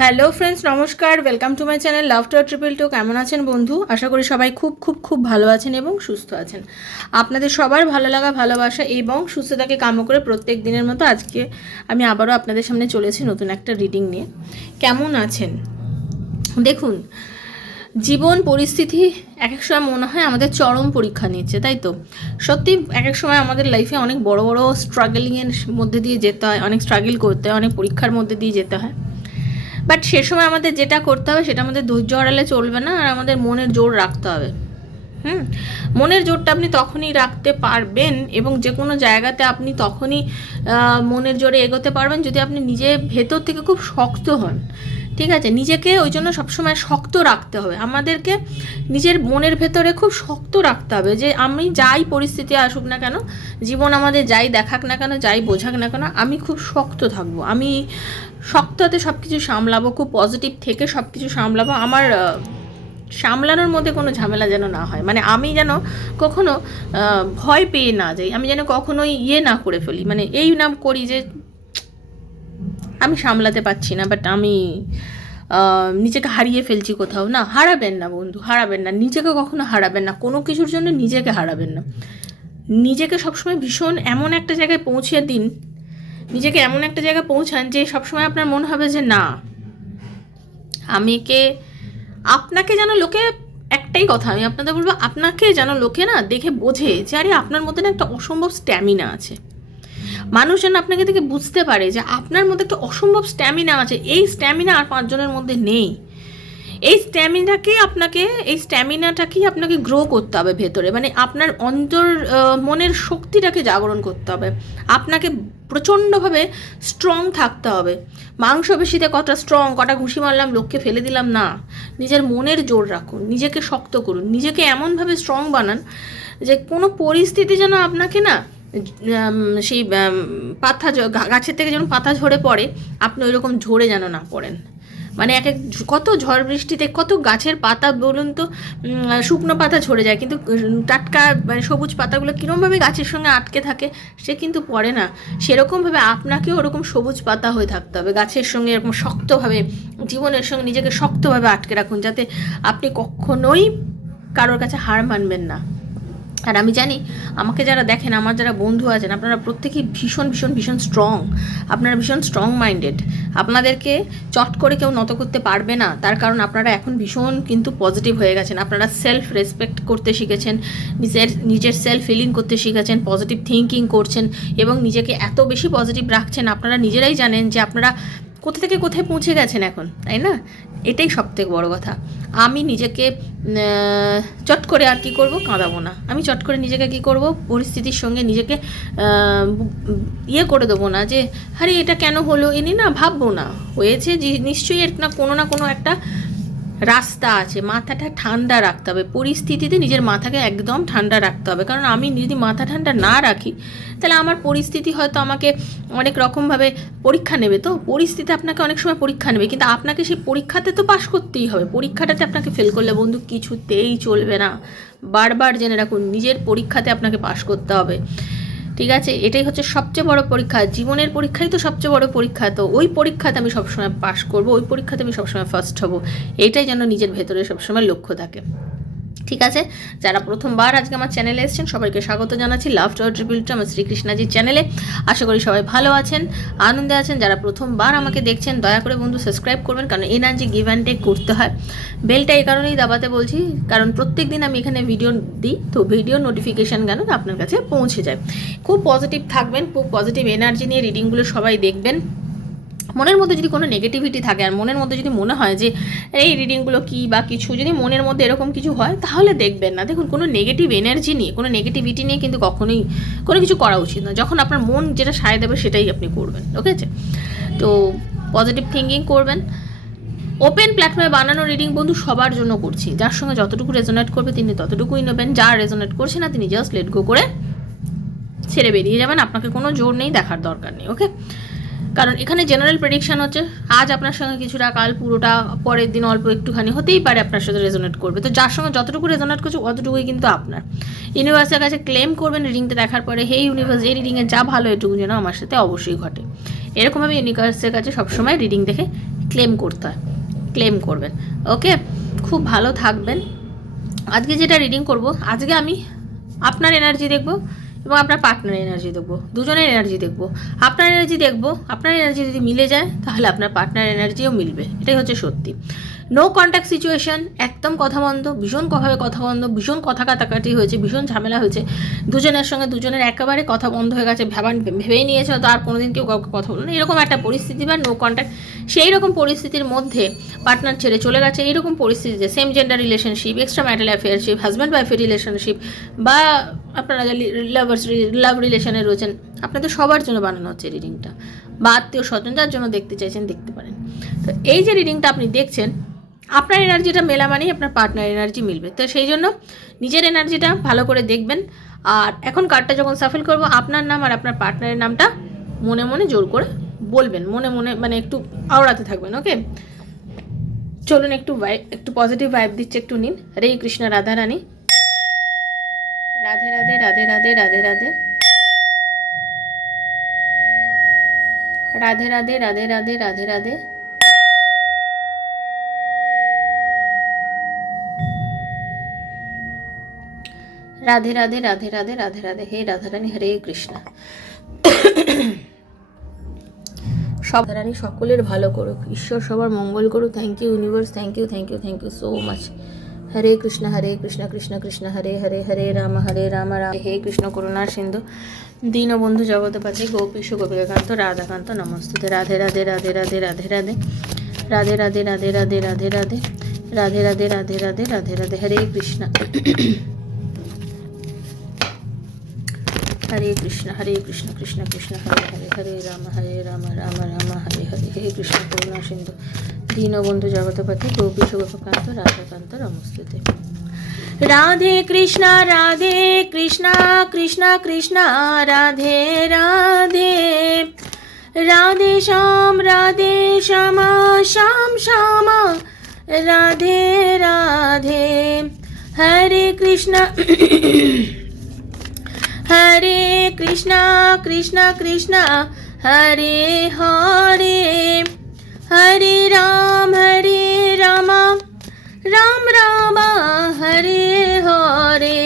Hello friends, নমস্কার। Welcome to my channel love to triple two. কেমন আছেন বন্ধু? আশা করি সবাই খুব খুব খুব ভালো আছেন এবং সুস্থ আছেন। আপনাদের সবার ভালো লাগা, ভালোবাসা এবং সুস্থতাকে কাম্য করে প্রত্যেক দিনের মতো আজকে আমি আবারও আপনাদের সামনে চলেছি নতুন একটা রিডিং নিয়ে। কেমন আছেন? দেখুন, জীবন পরিস্থিতি এক এক সময় মনে হয় আমাদের চরম পরীক্ষা নিচ্ছে, তাই তো? সত্যি এক এক সময় আমাদের লাইফে অনেক বড় বড় স্ট্রাগলিংয়ের মধ্যে দিয়ে যেতে হয়, অনেক স্ট্রাগল করতে হয়, অনেক পরীক্ষার মধ্যে দিয়ে যেতে হয়। বাট সে সময় আমাদের যেটা করতে হবে সেটা আমাদের ধৈর্য হারালে চলবে না, আর আমাদের মনের জোর রাখতে হবে। মনের জোরটা আপনি তখনই রাখতে পারবেন এবং যে কোনো জায়গাতে আপনি তখনই মনের জোরে এগোতে পারবেন যদি আপনি নিজে ভেতর থেকে খুব শক্ত হন। ঠিক আছে, নিজেকে ওই জন্য সবসময় শক্ত রাখতে হবে। আমাদেরকে নিজের মনের ভেতরে খুব শক্ত রাখতে হবে যে আমি যাই পরিস্থিতি আসুক না কেন, জীবন আমাদের যাই দেখাক না কেন, যাই বোঝাক না কেন, আমি খুব শক্ত থাকবো, আমি শক্ততে সব কিছু সামলাবো, খুব পজিটিভ থেকে সব কিছু সামলাবো। আমার সামলানোর মধ্যে কোনো ঝামেলা যেন না হয়, মানে আমি যেন কখনো ভয় পেয়ে না যাই, আমি যেন কখনোই না করে ফেলি, মানে এই না করি যে আমি সামলাতে পারছি না, বাট আমি নিজেকে হারিয়ে ফেলছি কোথাও। না, হারাবেন না বন্ধু, হারাবেন না, নিজেকে কখনো হারাবেন না, কোনো কিছুর জন্য নিজেকে হারাবেন না। নিজেকে সবসময় ভীষণ এমন একটা জায়গায় পৌঁছে দিন, নিজেকে এমন একটা জায়গায় পৌঁছান যে সবসময় আপনার মনে হবে যে না, আপনাকে যেন লোকে, একটাই কথা আমি আপনাদের বলবো, আপনাকে যেন লোকে না দেখে বোঝে যে আরে আপনার মধ্যে না একটা অসম্ভব স্ট্যামিনা আছে। মানুষ যেন আপনাকে দেখে বুঝতে পারে যে আপনার মধ্যে একটা অসম্ভব স্ট্যামিনা আছে, এই স্ট্যামিনা আর পাঁচজনের মধ্যে নেই। এই স্ট্যামিনাটাকেই আপনাকে গ্রো করতে হবে ভেতরে, মানে আপনার অন্তর মনের শক্তিটাকে জাগরণ করতে হবে। আপনাকে প্রচণ্ডভাবে স্ট্রং থাকতে হবে। মাংসপেশিতে কটা স্ট্রং, কটা ঘুষি মারলাম লোককে ফেলে দিলাম না, নিজের মনের জোর রাখুন, নিজেকে শক্ত করুন, নিজেকে এমনভাবে স্ট্রং বানান যে কোনো পরিস্থিতি যেন আপনাকে না সেই পাতা, গাছের থেকে যেন পাতা ঝরে পড়ে, আপনি ওই রকম ঝরে যেন না পড়েন। মানে কত ঝড় বৃষ্টিতে কত গাছের পাতা বলুন তো, শুকনো পাতা ঝরে যায়, কিন্তু টাটকা মানে সবুজ পাতাগুলো কীরকমভাবে গাছের সঙ্গে আটকে থাকে, সে কিন্তু পড়ে না। সেরকমভাবে আপনাকেও ওরকম সবুজ পাতা হয়ে থাকতে হবে, গাছের সঙ্গে এরকম শক্তভাবে, জীবনের সঙ্গে নিজেকে শক্তভাবে আটকে রাখুন, যাতে আপনি কখনোই কারোর কাছে হার মানবেন না। আর আমি জানি আমাকে যারা দেখেন, আমার যারা বন্ধু আছেন, আপনারা প্রত্যেকেই ভীষণ ভীষণ ভীষণ স্ট্রং, আপনারা ভীষণ স্ট্রং মাইন্ডেড। আপনাদেরকে চট করে কেউ নত করতে পারবে না, তার কারণ আপনারা এখন ভীষণ কিন্তু পজিটিভ হয়ে গেছেন। আপনারা সেলফ রেসপেক্ট করতে শিখেছেন, নিজের সেলফ ফিলিং করতে শিখেছেন, পজিটিভ থিঙ্কিং করছেন এবং নিজেকে এত বেশি পজিটিভ রাখছেন, আপনারা নিজেরাই জানেন যে আপনারা কোথা থেকে কোথায় পৌঁছে গেছেন এখন, তাই না? এটাই সবথেকে বড় কথা। আমি নিজেকে চট করে আর কি করব, কাঁদাবো না। আমি চট করে নিজেকে কি করব, পরিস্থিতির সঙ্গে নিজেকে করে দেবো না যে আরে এটা কেন হলো, এ নিয়ে না ভাববো না। হয়েছে যে নিশ্চয়ই এর না কোনো একটা রাস্তা আছে। মাথাটা ঠান্ডা রাখতে হবে, পরিস্থিতিতে নিজের মাথাকে একদম ঠান্ডা রাখতে হবে। কারণ আমি যদি মাথা ঠান্ডা না রাখি, তাহলে আমার পরিস্থিতি হয়তো আমাকে অনেক রকমভাবে পরীক্ষা নেবে। তো পরিস্থিতি আপনাকে অনেক সময় পরীক্ষা নেবে, কিন্তু আপনাকে সেই পরীক্ষাতে তো পাশ করতেই হবে। পরীক্ষাটাতে আপনাকে ফেল করলে বন্ধু কিছুতেই চলবে না। বারবার জেনে রাখুন, নিজের পরীক্ষাতে আপনাকে পাশ করতে হবে। ঠিক আছে, এটাই হচ্ছে সবচেয়ে বড় পরীক্ষা, জীবনের পরীক্ষাই তো সবচেয়ে বড় পরীক্ষা। তো ওই পরীক্ষাতে আমি সবসময় পাশ করব, ওই পরীক্ষাতে আমি সবসময় ফার্স্ট হব, এটাই যেন নিজের ভেতরে সবসময় লক্ষ্য থাকে। ঠিক আছে, যারা প্রথমবার আজকে আমার চ্যানেলে এসেছেন সবাইকে স্বাগত জানাচ্ছি লাভ টু ট্রিপল টু আমার শ্রীকৃষ্ণাজির চ্যানেলে। আশা করি সবাই ভালো আছেন, আনন্দে আছেন। যারা প্রথমবার আমাকে দেখছেন দয়া করে বন্ধু সাবস্ক্রাইব করবেন, কারণ এনার্জি গিভ অ্যান্ড টেক করতে হয়। বেলটা এই কারণেই দাবাতে বলছি, কারণ প্রত্যেক দিন আমি এখানে ভিডিও দিই, তো ভিডিও নোটিফিকেশান কেন আপনার কাছে পৌঁছে যায়। খুব পজিটিভ থাকবেন, খুব পজিটিভ এনার্জি নিয়ে রিডিংগুলো সবাই দেখবেন। মনের মধ্যে যদি কোনো নেগেটিভিটি থাকে, আর মনের মধ্যে যদি মনে হয় যে এই রিডিংগুলো কী বা কিছু, যদি মনের মধ্যে এরকম কিছু হয় তাহলে দেখবেন না। দেখুন, কোনো নেগেটিভ এনার্জি নিয়ে, কোনো নেগেটিভিটি নিয়ে কিন্তু কখনোই কোনো কিছু করা উচিত না। যখন আপনার মন যেটা সায় দেবে সেটাই আপনি করবেন, ওকে আছে? তো পজিটিভ থিঙ্কিং করবেন। ওপেন প্ল্যাটফর্মে বানানো রিডিং বন্ধু সবার জন্য করছি, যার সঙ্গে যতটুকু রেজোনেট করবে তিনি ততটুকুই নেবেন, যা রেজোনেট করছে না তিনি জাস্ট লেট গো করে ছেড়ে বেরিয়ে যাবেন। আপনাকে কোনো জোর নেই, দেখার দরকার নেই, ওকে? কারণ এখানে জেনারেল প্রেডিকশান হচ্ছে আজ আপনার সঙ্গে কিছুটা, কাল পুরোটা, পরের দিন অল্প একটুখানি হতেই পারে আপনার সাথে রেজোনেট করবে। তো যার সঙ্গে যতটুকু রেজোনেট করছে অতটুকুই কিন্তু আপনার। ইউনিভার্সের কাছে ক্লেম করবেন রিডিংটা দেখার পরে, হে ইউনিভার্স, এই রিডিংয়ে যা ভালো এটুকু যেন আমার সাথে অবশ্যই ঘটে। এরকমভাবে ইউনিভার্সের কাছে সবসময় রিডিং দেখে ক্লেম করতে হয়, ক্লেম করবেন। ওকে, খুব ভালো থাকবেন। আজকে যেটা রিডিং করব, আজকে আমি আপনার এনার্জি দেখব এবং আপনার পার্টনারের এনার্জি দেখব, দুজনের এনার্জি দেখব। আপনার এনার্জি দেখব, আপনার এনার্জি যদি মিলে যায় তাহলে আপনার পার্টনার এনার্জিও মিলবে, এটাই হচ্ছে সত্যি। নো কন্ট্যাক্ট সিচুয়েশন, একদম কথা বন্ধ, ভীষণভাবে কথা বন্ধ, ভীষণ কথা কাটাকাটি হয়েছে, ভীষণ ঝামেলা হয়েছে, দুজনের সঙ্গে দুজনের একেবারে কথা বন্ধ হয়ে গেছে, ভেবেই নিয়েছে তো আর কোনোদিন কেউ কাউকে কথা বলবে না, এরকম একটা পরিস্থিতি বা নো কন্ট্যাক্ট, সেই রকম পরিস্থিতির মধ্যে পার্টনার ছেড়ে চলে গেছে। এইরকম পরিস্থিতিতে same gender relationship, extra marital affairship, husband ওয়াইফের রিলেশনশিপ, বা আপনারা লাভ রিলেশনে রয়েছেন, আপনাদের সবার জন্য বানানো হচ্ছে রিডিংটা, বা আত্মীয় স্বজন যার জন্য দেখতে চাইছেন দেখতে পারেন। তো এই যে রিডিংটা আপনি দেখছেন, আপনার এনার্জিটা মেলা মানেই আপনার পার্টনার এনার্জি মিলবে। তো সেই জন্য নিজের এনার্জিটা ভালো করে দেখবেন। আর এখন কার্ডটা যখন সাফল করব, আপনার নাম আর আপনার পার্টনারের নামটা মনে মনে জোর করে বলবেন, মনে মনে মানে একটু আওড়াতে থাকবেন। ওকে, চলুন একটু পজিটিভ ভাইব দিচ্ছে, একটু নিন। হরে কৃষ্ণ, রাধা রানী, রাধে রাধে, রাধে রাধে, রাধে রাধে, রাধে রাধে, রাধে রাধে, রাধে রাধে, রাধে রাধে, রাধে রাধে, রাধে রাধে। হে রাধারানী, হরে কৃষ্ণ। সব রানী সকলের ভালো করুক, ঈশ্বর সবার মঙ্গল করুক। Thank you universe, thank you, thank you, thank you so much. Hare Krishna Krishna Krishna Hare Hare, Hare Ram Ram. হে কৃষ্ণ করুণা সিন্ধু দীনবন্ধু জগৎপতি গোপীশ গোপীকান্ত রাধাকান্ত নমস্তুতে। রাধে রাধে, রাধে রাধে, রাধে রাধে, রাধে রাধে, রাধে রাধে, রাধে রাধে, রাধে রাধে, রাধে রাধে, রাধে রাধে। হরে কৃষ্ণ, হরে কৃষ্ণ কৃষ্ণ কৃষ্ণ হরে হরে, হরে রাম রাম রাম হরে হরে। হে কৃষ্ণ করুণা সিন্ধু দীনবন্ধু জগৎপতি গোপীশ গোপীকান্ত রাধাকান্ত নমস্তুতে। রাধে কৃষ্ণ কৃষ্ণ কৃষ্ণ রাধে রাধে, রাধে শ্যাম শ্যাম শ্যাম রাধে রাধে। হরে কৃষ্ণ কৃষ্ণ কৃষ্ণ হরে হরে, হরে রাম রাম রাম হরে হরে।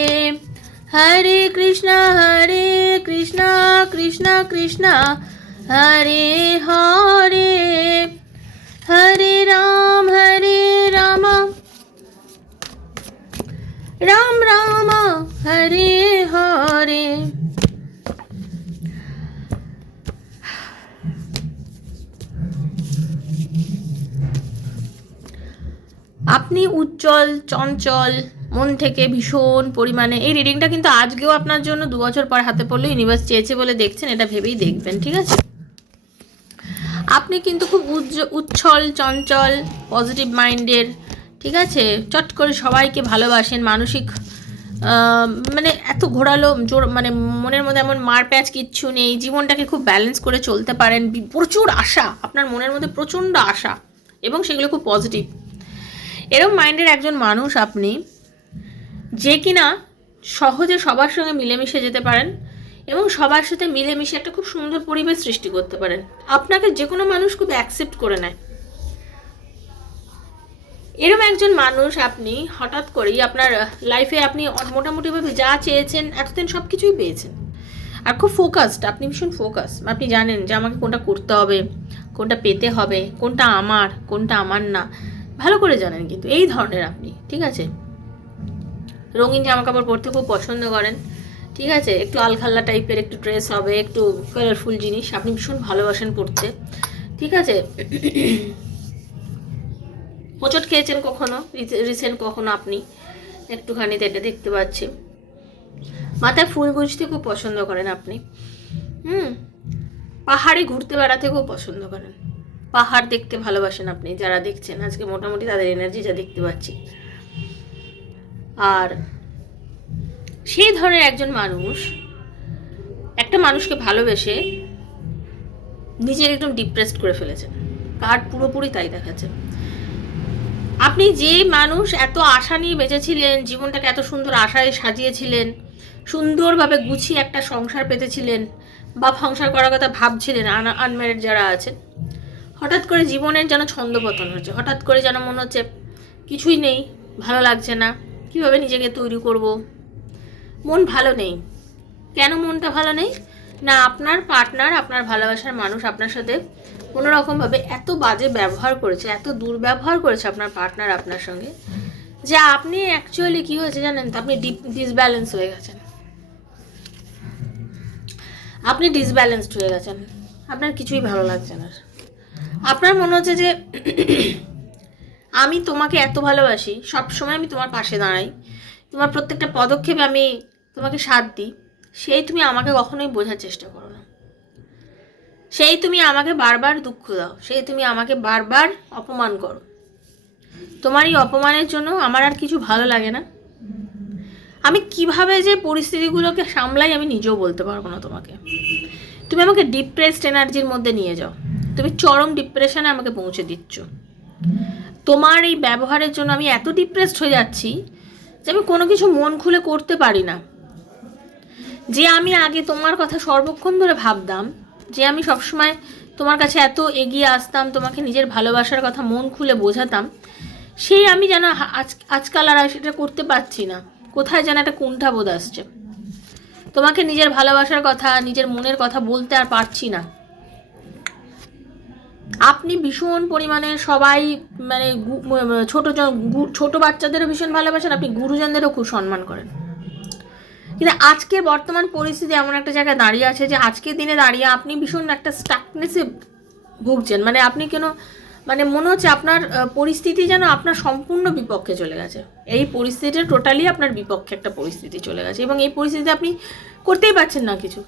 হরে কৃষ্ণ কৃষ্ণ কৃষ্ণ হরে হরে, হরে রাম রাম রাম হরে হরে। আপনি উজ্জ্বল চঞ্চল মন থেকে ভীষণ পরিমাণে, এই রিডিংটা কিন্তু আজকেও আপনার জন্য 2 বছর পর হাতে পড়লে ইউনিভার্স চেয়েছে বলে দেখছেন, এটা ভেবেই দেখবেন, ঠিক আছে? আপনি কিন্তু খুব উচ্ছল চঞ্চল পজিটিভ মাইন্ডের, ঠিক আছে? চট করে সবাইকে ভালোবাসেন, মানসিক মানে এত ঘোরালো জোর, মানে মনের মধ্যে এমন মারপ্যাচ কিচ্ছু নেই, জীবনটাকে খুব ব্যালেন্স করে চলতে পারেন। প্রচুর আশা, আপনার মনের মধ্যে প্রচণ্ড আশা এবং সেগুলো খুব পজিটিভ। এরকম মাইন্ডের একজন মানুষ আপনি, যে কিনা সহজে সবার সঙ্গে মিলেমিশে যেতে পারেন এবং সবার সাথে মিলেমিশে একটা খুব সুন্দর পরিবেশ সৃষ্টি করতে পারেন। আপনাকে যে কোনো মানুষ খুব অ্যাকসেপ্ট করে নেয়। এরকম একজন মানুষ আপনি, হঠাৎ করেই আপনার লাইফে আপনি মোটামুটিভাবে যা চেয়েছেন এতদিন সব কিছুই পেয়েছেন। আর খুব ফোকাসড, আপনি ভীষণ ফোকাস, আপনি জানেন যে আমাকে কোনটা করতে হবে, কোনটা পেতে হবে, কোনটা আমার না, ভালো করে জানেন কিন্তু এই ধরনের আপনি, ঠিক আছে? রঙিন জামা কাপড় পরতে খুব পছন্দ করেন, ঠিক আছে? একটু আলখাল্লা টাইপের একটু ড্রেস হবে, একটু কালারফুল জিনিস আপনি ভীষণ ভালোবাসেন পরতে, ঠিক আছে? হোঁচট খেয়েছেন কখনো রিসেন্ট, কখনো আপনি একটুখানি এটা দেখতে পাচ্ছি। মাথায় ফুল গুজতে খুব পছন্দ করেন আপনি, পাহাড়ে ঘুরতে বেড়াতে খুব পছন্দ করেন, পাহাড় দেখতে ভালোবাসেন আপনি, যারা দেখছেন আজকে মোটামুটি তাদের এনার্জি যা দেখতে পাচ্ছি। আর সেই ধরনের একজন মানুষ একটা মানুষকে ভালোবেসে নিজের একদম ডিপ্রেসড করে ফেলেছেন, কার্ড পুরোপুরি তাই দেখাচ্ছে। আপনি যে মানুষ এত আশা নিয়ে বেঁচেছিলেন, জীবনটাকে এত সুন্দর আশায় সাজিয়েছিলেন, সুন্দরভাবে গুছিয়ে একটা সংসার পেতেছিলেন বা সংসার করার কথা ভাবছিলেন, আনম্যারিড যারা আছেন, হঠাৎ করে জীবনের যেন ছন্দপতন হচ্ছে, হঠাৎ করে যেন মনে হচ্ছে কিছুই নেই, ভালো লাগছে না, কীভাবে নিজেকে তৈরি করব, মন ভালো নেই। কেন মনটা ভালো নেই? না আপনার পার্টনার, আপনার ভালোবাসার মানুষ আপনার সাথে কোনো রকমভাবে এত বাজে ব্যবহার করেছে, এত দুর্ব্যবহার করেছে আপনার পার্টনার আপনার সঙ্গে, যে আপনি অ্যাকচুয়ালি কী হয়েছে জানেন তো, আপনি ডিসব্যালেন্স হয়ে গেছেন। আপনি ডিসব্যালেন্সড হয়ে গেছেন, আপনার কিছুই ভালো লাগছে না। আপনার মনে হচ্ছে যে আমি তোমাকে এত ভালোবাসি, সব সময় আমি তোমার পাশে দাঁড়াই, তোমার প্রত্যেকটা পদক্ষেপে আমি তোমাকে সাথ দিই, সেই তুমি আমাকে কখনোই বোঝার চেষ্টা করো না, সেই তুমি আমাকে বারবার দুঃখ দাও, সেই তুমি আমাকে বারবার অপমান করো। তোমার এই অপমানের জন্য আমার আর কিছু ভালো লাগে না। আমি কিভাবে যে পরিস্থিতিগুলোকে সামলাই আমি নিজেও বলতে পারবো না তোমাকে। তুমি আমাকে ডিপ্রেসড এনার্জির মধ্যে নিয়ে যাও, তুমি চরম ডিপ্রেশনে আমাকে পৌঁছে দিচ্ছ। তোমার এই ব্যবহারের জন্য আমি এত ডিপ্রেসড হয়ে যাচ্ছি যে আমি কোনো কিছু মন খুলে করতে পারি না। যে আমি আগে তোমার কথা সর্বক্ষণ ধরে ভাবতাম, যে আমি সবসময় তোমার কাছে এত এগিয়ে আসতাম, তোমাকে নিজের ভালোবাসার কথা মন খুলে বোঝাতাম, সেই আমি যেন আজকাল আর সেটা করতে পারছি না। কোথায় যেন একটা কুণ্ঠাবোধ আসছে, তোমাকে নিজের ভালোবাসার কথা, নিজের মনের কথা বলতে আর পারছি না। আপনি ভীষণ পরিমাণে সবাই মানে ছোট বাচ্চাদেরও ভীষণ ভালোবাসেন, আপনি গুরুজনদেরও খুব সম্মান করেন। কিন্তু আজকের বর্তমান পরিস্থিতি এমন একটা জায়গায় দাঁড়িয়ে আছে যে আজকের দিনে দাঁড়িয়ে আপনি ভীষণ একটা স্টাকনেসে ভুগছেন। মানে আপনি কেন, মানে মনে হচ্ছে আপনার পরিস্থিতি যেন আপনার সম্পূর্ণ বিপক্ষে চলে গেছে। এই পরিস্থিতিটা টোটালি আপনার বিপক্ষে একটা পরিস্থিতি চলে গেছে, এবং এই পরিস্থিতিতে আপনি করতেই পারছেন না কিছু।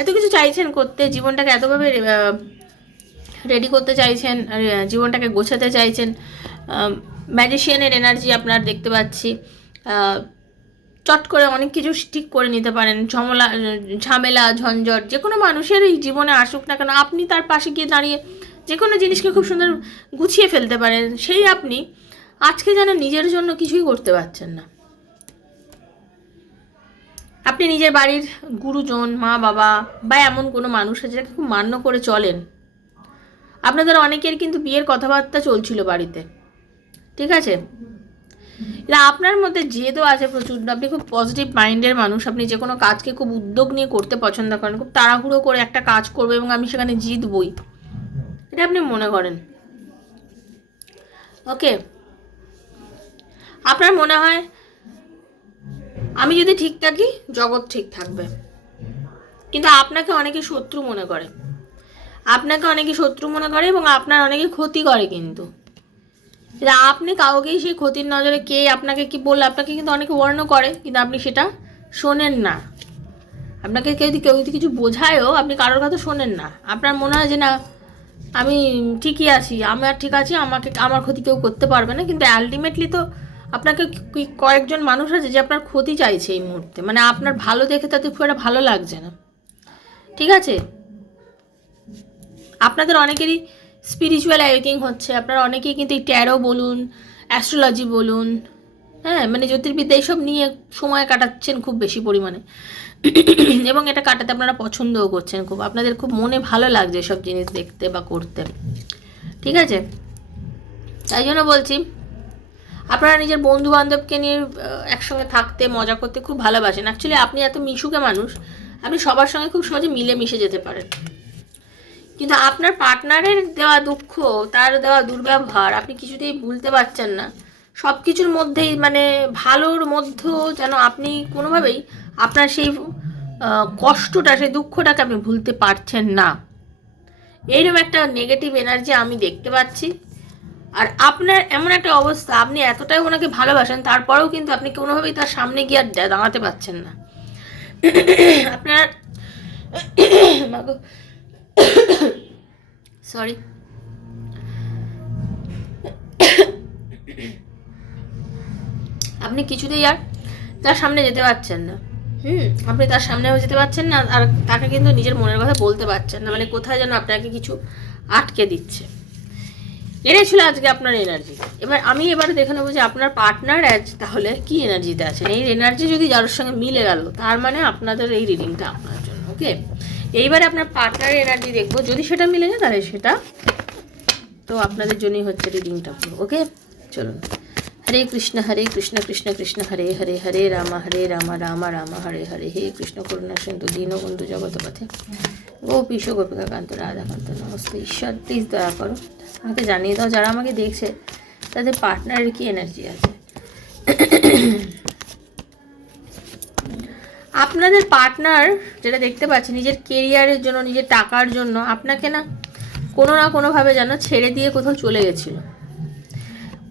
এত কিছু চাইছেন করতে, জীবনটাকে এতভাবে রেডি করতে চাইছেন, জীবনটাকে গোছাতে চাইছেন। ম্যাজিশিয়ানের এনার্জি আপনার দেখতে পাচ্ছি। চট করে অনেক কিছু ঠিক করে নিতে পারেন, ঝামেলা ঝঞ্ঝট যে কোনো মানুষের এই জীবনে আসুক না কেন, আপনি তার পাশে গিয়ে দাঁড়িয়ে যে কোনো জিনিসকে খুব সুন্দর গুছিয়ে ফেলতে পারেন। সেই আপনি আজকে যেন নিজের জন্য কিছুই করতে পারছেন না। আপনি নিজের বাড়ির গুরুজন, মা বাবা বা এমন কোনো মানুষ আছে যাকে খুব মান্য করে চলেন। আপনাদের অনেকের কিন্তু বিয়ের কথাবার্তা চলছিল বাড়িতে, ঠিক আছে? এটা আপনার মধ্যে জেদও আছে প্রচুর। আপনি খুব পজিটিভ মাইন্ডের মানুষ, আপনি যে কোনো কাজকে খুব উদ্যোগ নিয়ে করতে পছন্দ করেন, খুব তাড়াহুড়ো করে একটা কাজ করবো এবং আমি সেখানে জিতবই, এটা আপনি মনে করেন। ওকে, আপনার মনে হয় আমি যদি ঠিক থাকি জগৎ ঠিক থাকবে, কিন্তু আপনাকে অনেকে শত্রু মনে করে, এবং আপনার অনেকে ক্ষতি করে। কিন্তু আপনি কাউকেই সেই ক্ষতির নজরে কে আপনাকে কি বললে, আপনাকে কিন্তু অনেকে ওয়ার্ন করে, কিন্তু আপনি সেটা শোনেন না। আপনাকে কেউ যদি কিছু বোঝায়ও, আপনি কারোর কথা শোনেন না। আপনার মনে হয় যে না, আমি ঠিকই আছি, আমার ঠিক আছে, আমার ক্ষতি কেউ করতে পারবে না। কিন্তু আলটিমেটলি তো আপনাকে কয়েকজন মানুষ আছে যে আপনার ক্ষতি চাইছে এই মুহূর্তে, মানে আপনার ভালো দেখে তাদের খুব একটা ভালো লাগছে না, ঠিক আছে? আপনাদের অনেকেরই স্পিরিচুয়াল অ্যাওয়েকিং হচ্ছে, আপনারা অনেকেই কিন্তু এই ট্যারো বলুন, অ্যাস্ট্রোলজি বলুন, হ্যাঁ মানে জ্যোতির্বিদ্যা এইসব নিয়ে সময় কাটাচ্ছেন খুব বেশি পরিমাণে, এবং এটা কাটাতে আপনারা পছন্দও করছেন খুব। আপনাদের খুব মনে ভালো লাগছে এসব জিনিস দেখতে বা করতে, ঠিক আছে? তাই জন্য বলছি, আপনারা নিজের বন্ধু বান্ধবকে নিয়ে একসঙ্গে থাকতে, মজা করতে খুব ভালোবাসেন। অ্যাকচুয়ালি আপনি এত মিশুকে মানুষ, আপনি সবার সঙ্গে খুব সহজে মিলেমিশে যেতে পারেন। কিন্তু আপনার পার্টনারের দেওয়া দুঃখ, তার দেওয়া দুর্ব্যবহার আপনি কিছুতেই ভুলতে পারছেন না। সব কিছুর মধ্যেই মানে ভালোর মধ্যেও যেন আপনি কোনোভাবেই আপনার সেই কষ্টটা, সেই দুঃখটাকে আপনি ভুলতে পারছেন না। এইরকম একটা নেগেটিভ এনার্জি আমি দেখতে পাচ্ছি। আর আপনার এমন একটা অবস্থা, আপনি এতটাই ওনাকে ভালোবাসেন, তারপরেও কিন্তু আপনি কোনোভাবেই তার সামনে গিয়ে আর দাঁড়াতে পারছেন না। আপনার সরি, আপনি কিছুতেই আর তার সামনে যেতে পারছেন না। আপনি তার সামনেও যেতে পারছেন না, আর তাকে কিন্তু নিজের মনের কথা বলতে পারছেন না। মানে কোথায় যেন আপনাকে কিছু আটকে দিচ্ছে। এটাই ছিল আজকে আপনার এনার্জি। এবার দেখে নেবো যে আপনার পার্টনার তাহলে কি এনার্জিতে আছেন। এই এনার্জি যদি যার সঙ্গে মিলে গেল, তার মানে আপনাদের এই রিডিংটা আপনার জন্য। ওকে, এইবারে আপনার পার্টনারের এনার্জি দেখবো, যদি সেটা মিলে যায় তাহলে সেটা তো আপনাদের জন্যই হচ্ছে রিডিংটা পুরো। ওকে, চলুন। হরে কৃষ্ণ কৃষ্ণ কৃষ্ণ হরে হরে, হরে রাম রাম রাম হরে হরে, হে কৃষ্ণ করুণা সিন্ধু দীনবন্ধু জগৎপথে গোপীশ গোপিকা কান্ত রাধাকান্ত নমস্তে। ঈশ্বর প্লিজ দয়া করো, আমাকে জানিয়ে দাও যারা আমাকে দেখছে তাদের পার্টনারের কি এনার্জি আছে। আপনাদের পার্টনার যেটা দেখতে পাচ্ছি, নিজের কেরিয়ারের জন্য, নিজের টাকার জন্য আপনাকে না কোনোভাবে যেন ছেড়ে দিয়ে কোথাও চলে গেছিল।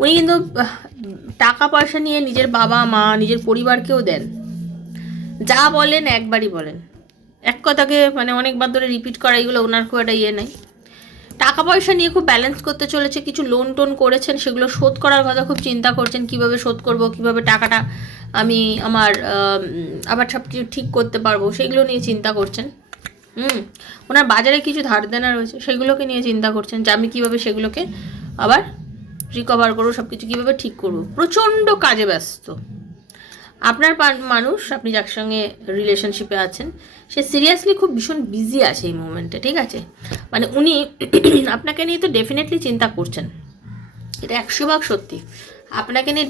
উনি কিন্তু টাকা পয়সা নিয়ে নিজের বাবা মা, নিজের পরিবারকেও দেন। যা বলেন একবারই বলেন, এক কথাকে মানে অনেকবার ধরে রিপিট করা, এগুলো ওনার খুব একটা নেই। টাকা পয়সা নিয়ে খুব ব্যালেন্স করতে চলেছে, কিছু লোন টোন করেছেন, সেগুলো শোধ করার কথা খুব চিন্তা করছেন, কিভাবে শোধ করব, কিভাবে টাকাটা আমি আমার আবার সব কিছু ঠিক করতে পারবো, সেগুলো নিয়ে চিন্তা করছেন। ওনার বাজারে কিছু ধার দেনা রয়েছে, সেগুলোকে নিয়ে চিন্তা করছেন যে আমি কীভাবে সেগুলোকে আবার রিকভার করবো, সব কিছু কীভাবে ঠিক করবো। প্রচণ্ড কাজে ব্যস্ত আপনার মানুষ, আপনি যার সঙ্গে রিলেশনশিপে আছেন, সে সিরিয়াসলি খুব ভীষণ বিজি আছে এই মোমেন্টে, ঠিক আছে? মানে উনি আপনাকে নিয়ে তো ডেফিনেটলি চিন্তা করছেন, এটা 100% সত্যি। আপনাকে নিয়ে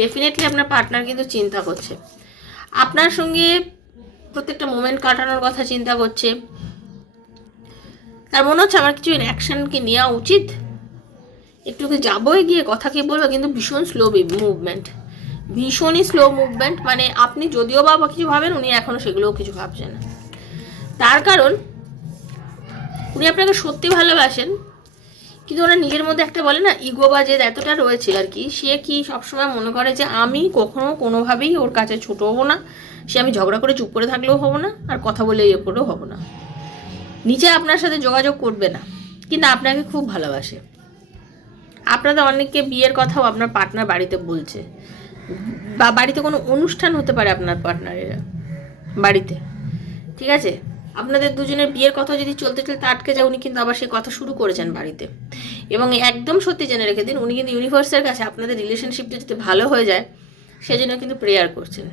ডেফিনেটলি আপনার পার্টনার কিন্তু চিন্তা করছে, আপনার সঙ্গে প্রত্যেকটা মোমেন্ট কাটানোর কথা চিন্তা করছে। তার মনে হচ্ছে আমার কিছু অ্যাকশন কি নেওয়া উচিত, একটু যাবো গিয়ে কথা কি বলবো, কিন্তু ভীষণ স্লো মুভমেন্ট, ভীষণই স্লো মুভমেন্ট। মানে আপনি যদিও বা কিছু ভাবেন, উনি এখনও সেগুলোও কিছু ভাবছেন না। তার কারণ উনি আপনাকে সত্যি ভালোবাসেন, কিন্তু ওনার নিজের মধ্যে একটা বলে না ইগো বা যে এতটা রয়েছে আর কি, সে কি সবসময় মনে করে যে আমি কখনো কোনোভাবেই ওর কাছে ছোট হবো না, সে আমি ঝগড়া করে চুপ করে থাকলেও হবো না, আর কথা বলে ইয়ে করেও হবো না, নিচে আপনার সাথে যোগাযোগ করবে না, কিন্তু আপনাকে খুব ভালোবাসে। আপনাদের অনেককে বিয়ের কথাও আপনার পার্টনার বাড়িতে বলছে, বা বাড়িতে কোনো অনুষ্ঠান হতে পারে আপনার পার্টনারের বাড়িতে, ঠিক আছে? আপনাদের দুজনের বিয়ের কথা যদি চলতে চলতে আটকে যায়, উনি কিন্তু আবার সেই কথা শুরু করেছেন বাড়িতে। এবং একদম সত্যি জেনে রেখে দিন, উনি কিন্তু ইউনিভার্সের কাছে আপনাদের রিলেশনশিপটা যদি ভালো হয়ে যায় সেজন্য কিন্তু প্রেয়ার করছেন,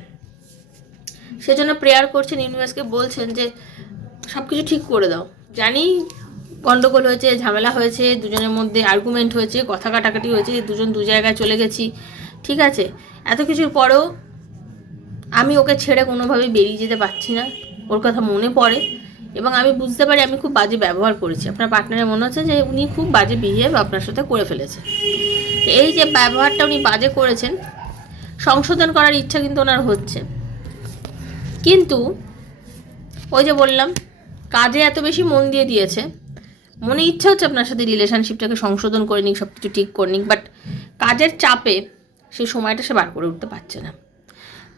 সেজন্য প্রেয়ার করছেন, ইউনিভার্সকে বলছেন যে সব কিছু ঠিক করে দাও। জানি গন্ডগোল হয়েছে, ঝামেলা হয়েছে, দুজনের মধ্যে আর্গুমেন্ট হয়েছে, কথা কাটাকাটি হয়েছে, দুজন দু জায়গায় চলে গেছি, ঠিক আছে? এত কিছুর পরেও আমি ওকে ছেড়ে কোনোভাবেই বেরিয়ে যেতে পারছি না, ওর কথা মনে পড়ে, এবং আমি বুঝতে পারি আমি খুব বাজে ব্যবহার করেছি। আপনার পার্টনারের মনে হচ্ছে যে উনি খুব বাজে বিহেভ আপনার সাথে করে ফেলেছে। তো এই যে ব্যবহারটা উনি বাজে করেছেন, সংশোধন করার ইচ্ছা কিন্তু ওনার হচ্ছে, কিন্তু ওই যে বললাম কাজে এত বেশি মন দিয়ে দিয়েছে, মনে ইচ্ছা হচ্ছে আপনার সাথে রিলেশনশিপটাকে সংশোধন করে নিক, সব কিছু ঠিক করে নিক, বাট কাজের চাপে সেই সময়টা সে বার করে উঠতে পারছে না।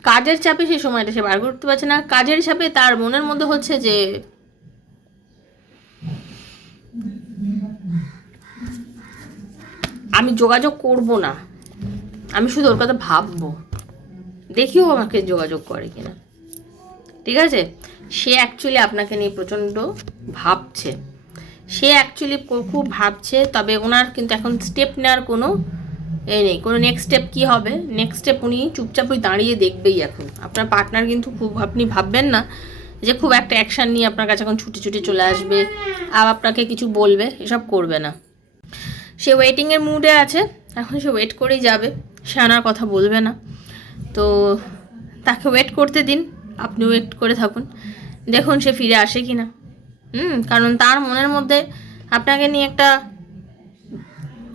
কাজের চাপে সেই সময়টা সে বার করে উঠতে পারছে না। কাজের চাপে তার মনের মধ্যে হচ্ছে যে আমি যোগাযোগ করব না, আমি শুধু ওর কথা ভাববো, দেখিও আমাকে যোগাযোগ করে কিনা, ঠিক আছে? সে অ্যাকচুয়ালি আপনাকে নিয়ে প্রচণ্ড ভাবছে, সে অ্যাকচুয়ালি খুব ভাবছে, তবে ওনার কিন্তু এখন স্টেপ নেওয়ার কোনো নেই, কোনো নেক্সট স্টেপ কী হবে, নেক্সট স্টেপ উনি চুপচাপ ওই দাঁড়িয়ে দেখবেই। এখন আপনার পার্টনার কিন্তু খুব, আপনি ভাববেন না যে খুব একটা অ্যাকশান নিয়ে আপনার কাছে এখন ছুটে ছুটে চলে আসবে আর আপনাকে কিছু বলবে, এসব করবে না। সে ওয়েটিংয়ের মুডে আছে, এখন সে ওয়েট করেই যাবে, সে আনার কথা বলবে না। তো তাকে ওয়েট করতে দিন, আপনি ওয়েট করে থাকুন, দেখুন সে ফিরে আসে কি না। কারণ তার মনের মধ্যে আপনাকে নিয়ে একটা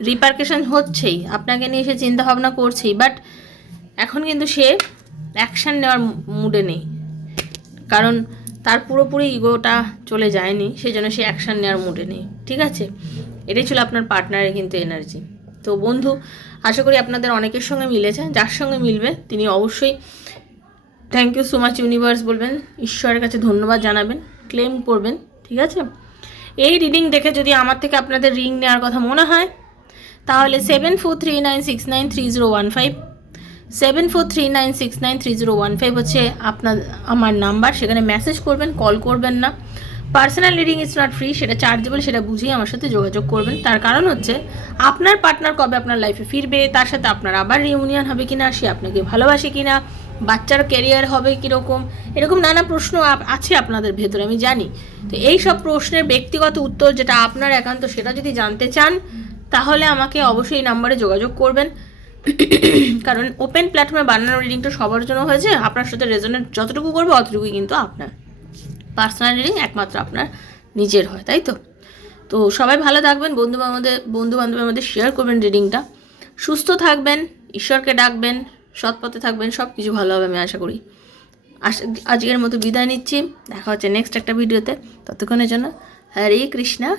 রিপারকেশন হচ্ছেই, আপনাকে নিয়ে সে চিন্তাভাবনা করছেই, বাট এখন কিন্তু সে অ্যাকশান নেওয়ার মুডে নেই, কারণ তার পুরোপুরি ইগোটা চলে যায়নি, সেজন্য সে অ্যাকশান নেওয়ার মুডে নেই, ঠিক আছে? এটাই ছিল আপনার পার্টনারের কিন্তু এনার্জি। তো বন্ধু, আশা করি আপনাদের অনেকের সঙ্গে মিলেছে, যার সঙ্গে মিলবে তিনি অবশ্যই thank you so much universe বলবেন, ঈশ্বরের কাছে ধন্যবাদ জানাবেন, ক্লেম করবেন, ঠিক আছে? এই রিডিং দেখে যদি আমার থেকে আপনাদের রিং নেওয়ার কথা মনে হয়, তাহলে 7439693015 7439693015 হচ্ছে আমার নাম্বার, সেখানে মেসেজ করবেন, কল করবেন না। Personal reading is not free, সেটা চার্জেবল, সেটা বুঝেই আমার সাথে যোগাযোগ করবেন। তার কারণ হচ্ছে আপনার পার্টনার কবে আপনার লাইফে ফিরবে, তার সাথে আপনার আবার রিউনিয়ন হবে কিনা, সে আপনাকে ভালোবাসে কিনা, বাচ্চার ক্যারিয়ার হবে কীরকম, এরকম নানা প্রশ্ন আছে আপনাদের ভেতরে, আমি জানি। তো এই সব প্রশ্নের ব্যক্তিগত উত্তর যেটা আপনার একান্ত, সেটা যদি জানতে চান, তাহলে আমাকে অবশ্যই এই নাম্বারে যোগাযোগ করবেন। কারণ ওপেন প্ল্যাটফর্মে বানানো রিডিংটা সবার জন্য হয়েছে, আপনার সাথে রেজোনেট যতটুকু করবে অতটুকুই কিন্তু আপনার। পার্সোনাল রিডিং একমাত্র আপনার নিজের হয়, তাই তো? তো সবাই ভালো থাকবেন, বন্ধু বান্ধবের মধ্যে শেয়ার করবেন রিডিংটা, সুস্থ থাকবেন, ঈশ্বরকে ডাকবেন, সৎ পথে থাকবেন, সব কিছু ভালো হবে আমি আশা করি। আজকের মতো বিদায় নিচ্ছি, দেখা হচ্ছে নেক্সট একটা ভিডিওতে। ততক্ষণের জন্য হরে কৃষ্ণা,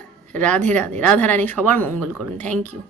রাধে রাধে, রাধারানী সবার মঙ্গল করুন। Thank you.